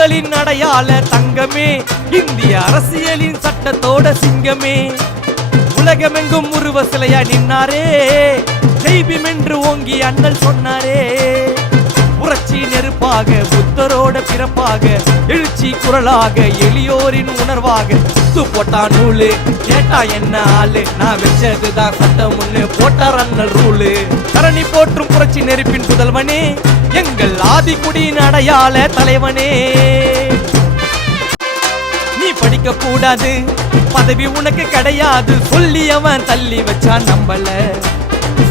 தலித்துகளின் அடையாள தங்கமே, இந்திய அரசியலின் சட்டத்தோட சிங்கமே, உலகமெங்கும் உருவ சிலையா நின்னாரே, தெய்வம் என்று ஓங்கி அண்ணல் சொன்னாரே. புரட்சி நெருப்பாக, புத்தரோட பிறப்பாக, எழுச்சி குரலாக, எளியோரின் உணர்வாக, சுத்து போட்டா நூலு, கேட்டா என்ன ஆளு, நான் வச்சதுதான் சட்டம் ஒண்ணு, போட்டார் அண்ணல் ரூலு. தரணி போற்றும் புரட்சி நெருப்பின் புதல்வனே, எங்கள் ஆதிக்குடியின் அடையாள தலைவனே. நீ படிக்க கூடாது, பதவி உனக்கு கிடையாது, சொல்லி அவன் தள்ளி வச்சான் நம்பல.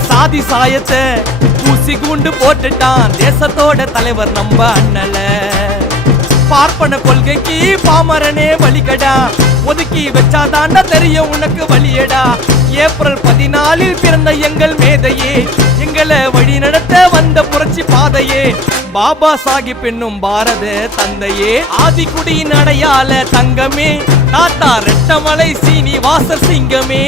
சாதி சாயத்தை பூசி கூண்டு போட்டுட்டான், தேசத்தோட தலைவர் நம்ம அண்ணல. பார்ப்பன கொள்கைக்கு பாமரனே வலிக்கடா, ஒதுக்கி வச்சாதாண்டா தெரியும் உனக்கு வழியடா. ஏப்ரல் 14 பிறந்த எங்கள் மேதையே, எங்களை வழி நடத்த வந்த புரட்சி பாதையே, பாபா சாஹிப் என்னும் பாரத தந்தையே, ஆதிக்குடியின் அடையாள தங்கமே, தாத்தா ரெட்டமலை சீனிவாச சிங்கமே.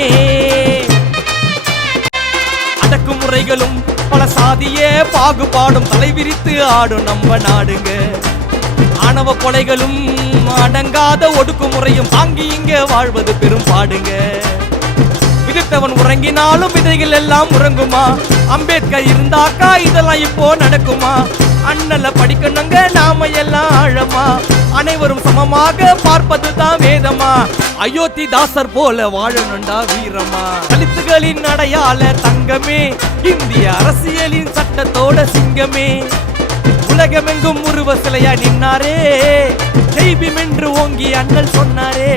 அடக்குமுறைகளும் பல சாதிய பாகுபாடும் தலைவிரித்து ஆடும் நம்ம நாடுங்க. ஆணவ கொலைகளும் அடங்காத ஒடுக்குமுறையும் தாங்கி இங்க வாழ்வது பெரும் பாடுங்க. விதித்தவன் உறங்கினாலும் விதைகள் எல்லாம் உறங்குமா, அம்பேத்கர் இருந்தாக்கா இதெல்லாம் இப்போ நடக்குமா. அண்ணல படிக்கணுங்க நாம எல்லாம் ஆழமா, அனைவரும் சமமாக பார்ப்பதுதான் வேதமா. அயோத்தி தாசர் போல வாழணுண்டா வீரமா. தலித்துகளின் அடையாள தங்கமே, இந்திய அரசியலின் சட்டத்தோட சிங்கமே, உலகமெங்கும் உருவ சிலையா நின்னாரே, தெய்வம் என்று ஓங்கி அண்ணல் சொன்னாரே.